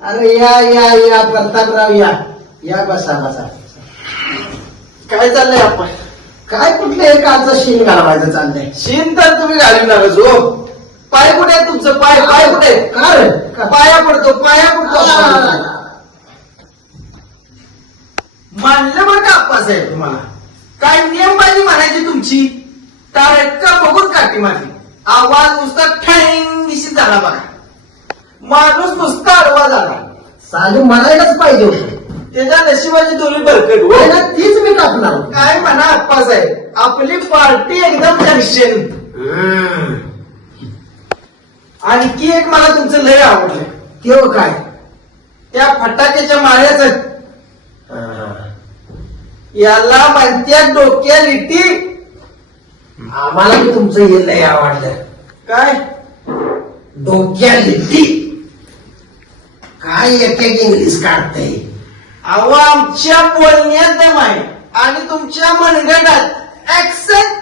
अरे या या या प्रतापराव या या बसा बसा. काय चाललंय आपण? काय कुठलं एकाचं शीन घालवायचं चाललंय? शीन तर तुम्ही घालून नका जो. पाय कुठे आहे तुमचं? पाय पाय कुठे आहे? काय पाया पडतो पाया पडतो. मानलं बरं का आप्पा साहेब तुम्हाला? काय नियमबाजी म्हणायची तुमची? तारक्का बघून काठी मारली. आवाज नुसता ठॅंग निश्चित झाला बघा. माणूस नुसता आडवा झाला. साली म्हणायलाच पाहिजे होतं. त्याच्या नशिबाची दोन्ही बरकट होय हो. ना, तीच मी कापणार होतो. काय म्हणा आप्पा साहेब, आपली पार्टी एकदम जंक्शन. आणखी एक मला तुमचं लय आवडलं. तेव्हा काय त्या फटाक्याच्या माऱ्याचं याला म्हणत्या डोक्या लिटी. आम्हाला बी तुमचं हे लय आवडलं. काय डोक्या लिट्टी काय एक एक इंग्लिश काढतंय. अहो आमच्या बोलण्यात दम आहे आणि तुमच्या मनगटात ऍक्सेंट